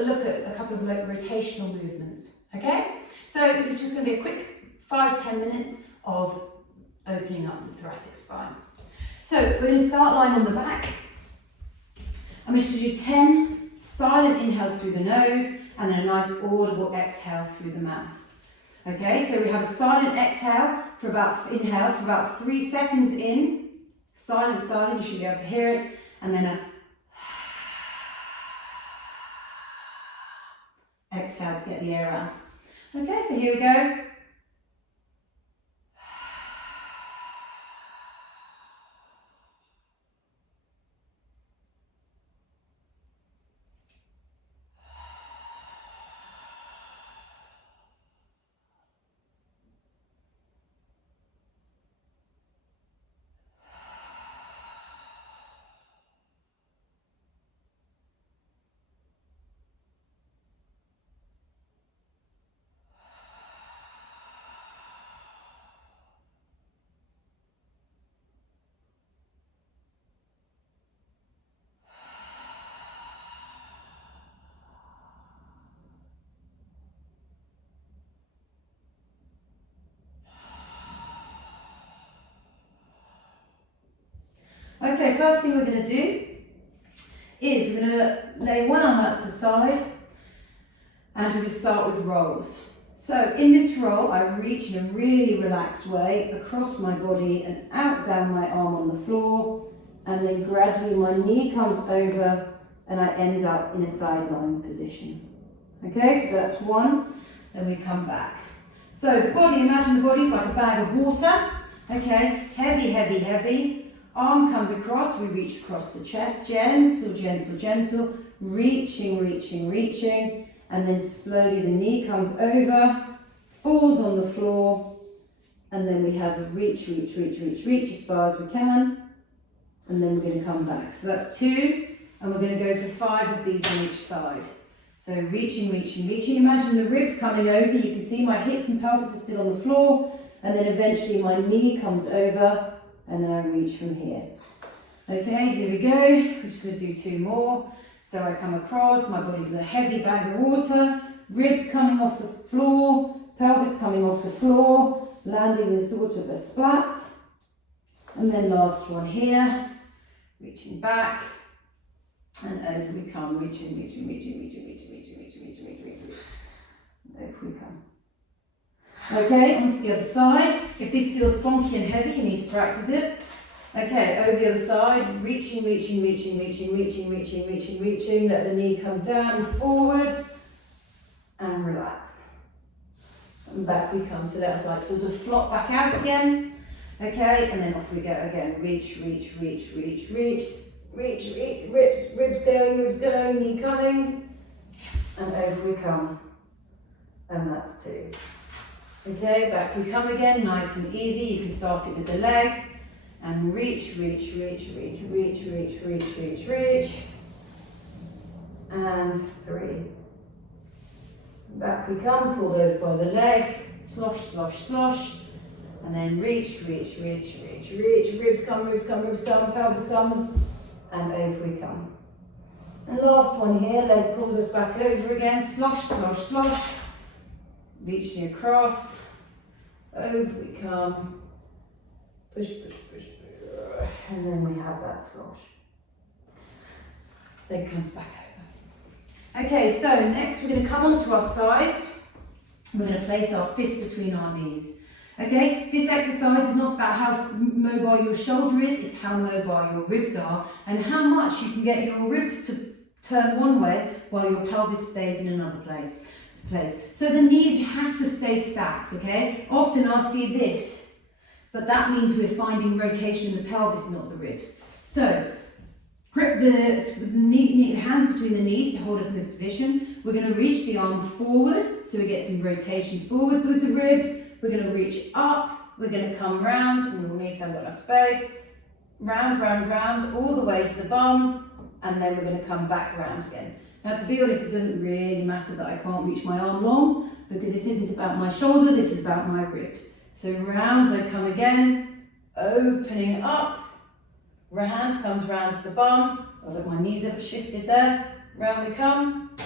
look at a couple of rotational movements, okay? So this is just going to be a quick 5-10 minutes of opening up the thoracic spine. So we're going to start lying on the back. I'm just going to do 10 silent inhales through the nose and then a nice audible exhale through the mouth. Okay, so we have a silent exhale for inhale for about 3 seconds in. Silent, you should be able to hear it. And then a exhale to get the air out. Okay, so here we go. Okay, first thing we're going to do is we're going to lay one arm out to the side and we're going to start with rolls. So in this roll, I reach in a really relaxed way across my body and out down my arm on the floor, and then gradually my knee comes over and I end up in a side lying position. Okay, so that's one, then we come back. So the body, imagine the body's like a bag of water. Okay, heavy, heavy, heavy. Arm comes across, we reach across the chest, gentle, gentle, gentle, reaching, reaching, reaching, and then slowly the knee comes over, falls on the floor, and then we have a reach, reach, reach, reach, reach as far as we can, and then we're going to come back. So that's 2, and we're going to go for 5 of these on each side. So reaching, reaching, reaching. Imagine the ribs coming over. You can see my hips and pelvis are still on the floor, and then eventually my knee comes over, and then I reach from here. Okay, here we go. We're just going to do 2 more. So I come across, my body's a heavy bag of water, ribs coming off the floor, pelvis coming off the floor, landing in sort of a splat. And then last one here, reaching back, and over we come, reaching, reaching, reaching, reaching, reaching, reaching, reaching, reaching, reaching, reaching. Over we come. Okay, onto the other side. If this feels clunky and heavy, you need to practice it. Okay, over the other side, reaching, reaching, reaching, reaching, reaching, reaching, reaching, reaching. Let the knee come down and forward, and relax. And back we come. So that's like sort of flop back out again. Okay, and then off we go again. Reach, reach, reach, reach, reach, reach, reach, ribs going, knee coming, and over we come. And that's 2. Okay, back we come again, nice and easy. You can start it with the leg. And reach, reach, reach, reach, reach, reach, reach, reach, reach. And 3. Back we come, pulled over by the leg. Slosh, slosh, slosh. And then reach, reach, reach, reach, reach. Ribs come, ribs come, ribs come. Pelvis comes. And over we come. And last one here, leg pulls us back over again. Slosh, slosh, slosh. Reaching across, over we come, push, push, push, push, and then we have that slosh. Leg comes back over. Okay, so next we're going to come onto our sides. We're going to place our fists between our knees. Okay, this exercise is not about how mobile your shoulder is, it's how mobile your ribs are and how much you can get your ribs to turn one way while your pelvis stays in another place. So the knees, you have to stay stacked, okay? Often I'll see this, but that means we're finding rotation in the pelvis, not the ribs. So grip the hands between the knees to hold us in this position. We're going to reach the arm forward, so we get some rotation forward with the ribs. We're going to reach up, we're going to come round, and we'll make sure I've got enough space. Round, round, round, all the way to the bum, and then we're going to come back around again. Now, to be honest, it doesn't really matter that I can't reach my arm long, because this isn't about my shoulder, this is about my ribs. So round I come again, opening up, hand comes round to the bum. Oh, look, my knees have shifted there. Round we come,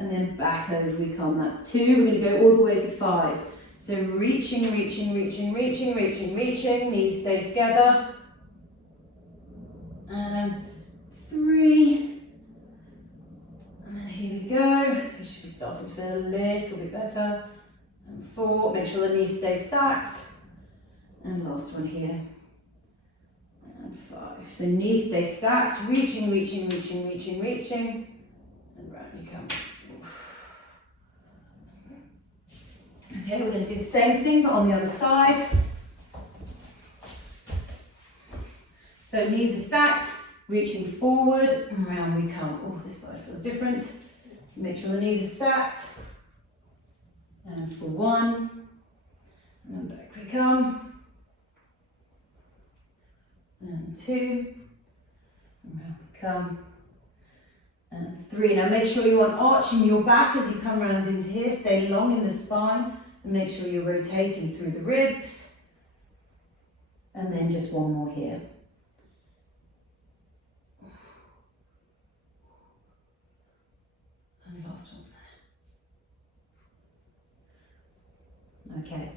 and then back over we come. That's 2. We're going to go all the way to 5. So reaching, reaching, reaching, reaching, reaching, reaching. Knees stay together. And 3. And then here we go. You should be starting to feel a little bit better. And 4. Make sure the knees stay stacked. And last one here. And 5. So knees stay stacked. Reaching, reaching, reaching, reaching, reaching. And round you come. Okay, we're going to do the same thing but on the other side. So knees are stacked, reaching forward, and round we come. Oh, this side feels different. Make sure the knees are stacked. And for 1, and then back we come. And 2, and round we come. And 3. Now make sure you aren't arching your back as you come round into here. Stay long in the spine and make sure you're rotating through the ribs. And then just 1 more here. And last one there. Okay.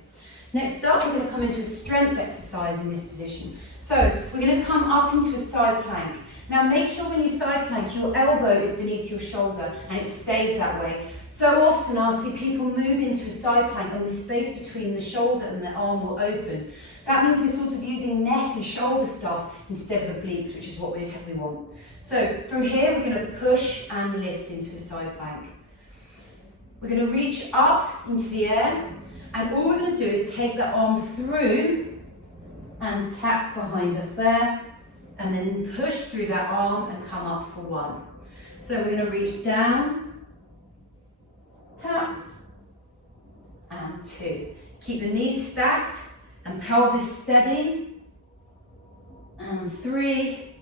Next up, we're going to come into a strength exercise in this position. So we're going to come up into a side plank. Now make sure when you side plank, your elbow is beneath your shoulder and it stays that way. So often I'll see people move into a side plank and the space between the shoulder and the arm will open. That means we're sort of using neck and shoulder stuff instead of obliques, which is what we want. So from here, we're going to push and lift into a side plank. We're going to reach up into the air, and all we're going to do is take the arm through and tap behind us there, and then push through that arm and come up for 1. So we're going to reach down, tap, and 2. Keep the knees stacked and pelvis steady, and 3,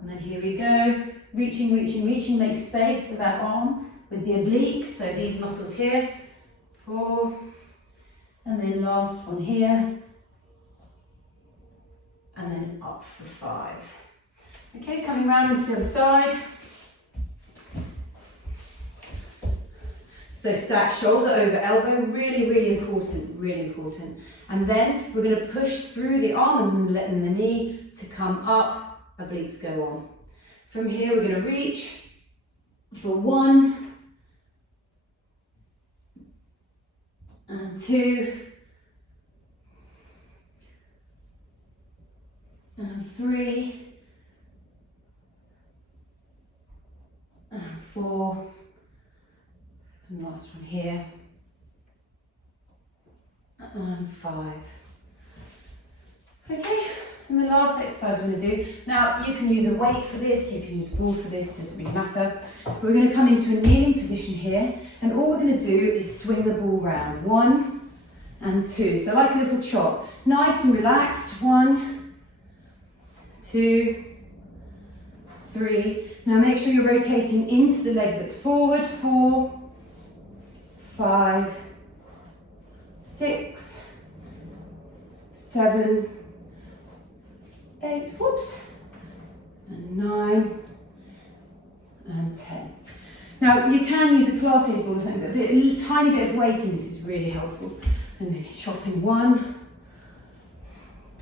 and then here we go, reaching, reaching, reaching, make space for that arm with the obliques, so these muscles here, 4, and then last one here, and then up for 5. Okay, coming round onto the other side. So stack shoulder over elbow, really, really important, really important. And then we're going to push through the arm and letting the knee to come up, obliques go on. From here we're going to reach for 1, and 2, and 3, and 4, and last one here, and 5. Okay, and the last exercise we're going to do, now you can use a weight for this, you can use a ball for this, it doesn't really matter. But we're going to come into a kneeling position here, and all we're going to do is swing the ball round, 1 and 2, so like a little chop, nice and relaxed, 1, 2, 3. Now make sure you're rotating into the leg that's forward, 4, 5, 6, 7, 8, whoops, and 9, and 10. Now you can use a Pilates ball or something, but a tiny bit of weight in this is really helpful. And then you're chopping 1,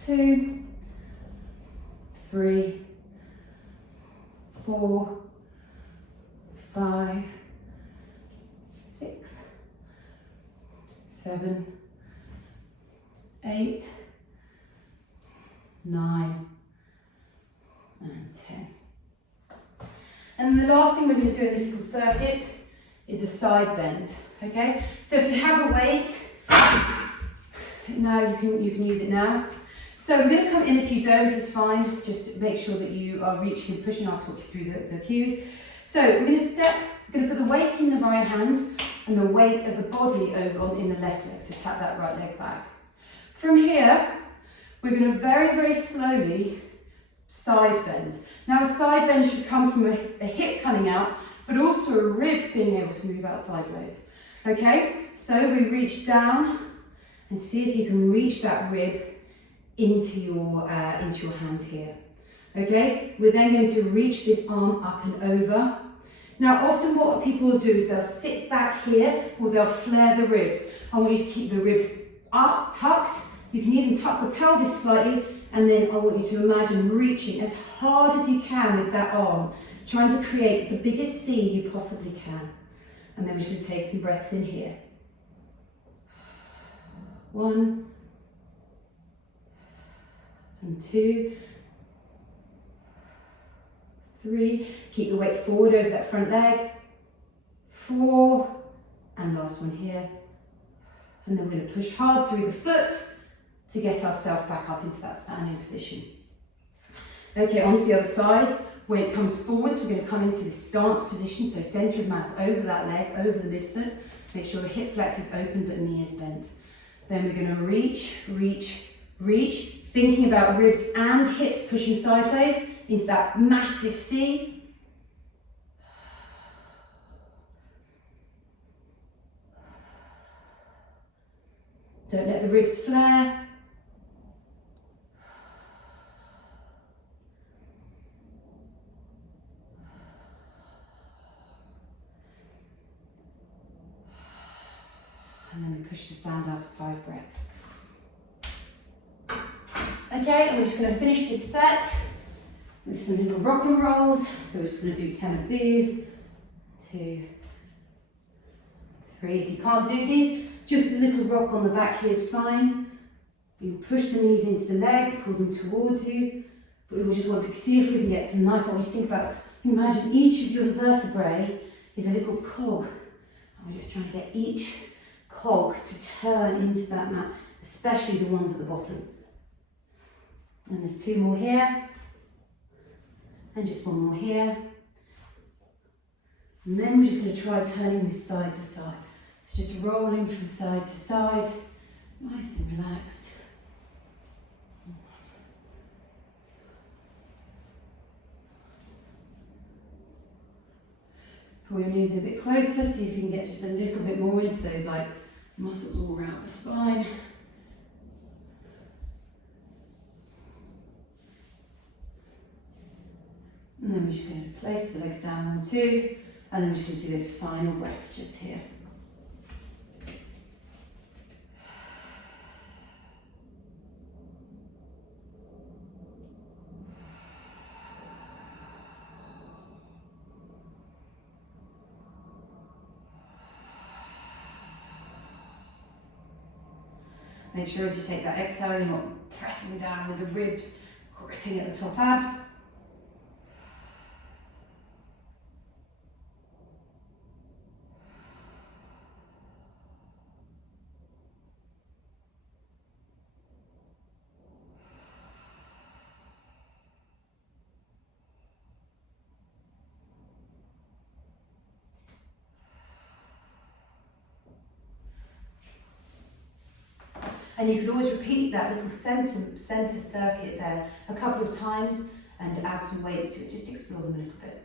2, 3, 4, 5, 6, 7, 8, 9, and 10. And the last thing we're going to do in this little circuit is a side bend, okay? So if you have a weight, now you can use it now. So we're going to come in, if you don't, it's fine. Just make sure that you are reaching and pushing. I'll talk you through the cues. So we're going to we're going to put the weight in the right hand and the weight of the body over in the left leg. So tap that right leg back. From here, we're going to very, very slowly side bend. Now a side bend should come from a hip coming out, but also a rib being able to move out sideways. Okay, so we reach down and see if you can reach that rib into your hand here. Okay, we're then going to reach this arm up and over. Now, often what people will do is they'll sit back here or they'll flare the ribs. I want you to keep the ribs up, tucked. You can even tuck the pelvis slightly, and then I want you to imagine reaching as hard as you can with that arm, trying to create the biggest C you possibly can. And then we're just going to take some breaths in here. 1 and 2, 3, keep the weight forward over that front leg, 4, and last one here. And then we're going to push hard through the foot to get ourselves back up into that standing position. Okay, onto the other side. When it comes forwards, we're going to come into this stance position, so centre of mass over that leg, over the midfoot. Make sure the hip flex is open but knee is bent. Then we're going to reach, reach, reach, thinking about ribs and hips pushing sideways into that massive C. Don't let the ribs flare. And then we push to stand after 5 breaths. Okay, and we're just going to finish this set with some little rock and rolls. So we're just going to do 10 of these. 2, 3. If you can't do these, just a little rock on the back here is fine. You can push the knees into the leg, pull them towards you. But we just want to see if we can get some nice, I want you to think about, imagine each of your vertebrae is a little cog. And we're just trying to get each cog to turn into that mat, especially the ones at the bottom. And there's 2 more here, and just 1 more here. And then we're just going to try turning this side to side. So just rolling from side to side, nice and relaxed. Pull your knees a bit closer, see if you can get just a little bit more into those like muscles all around the spine. And then we're just going to place the legs down 1, 2, and then we're just going to do those final breaths just here. Make sure as you take that exhale, you're not pressing down with the ribs, gripping at the top abs. And you can always repeat that little centre circuit there a couple of times and add some weights to it, just explore them a little bit.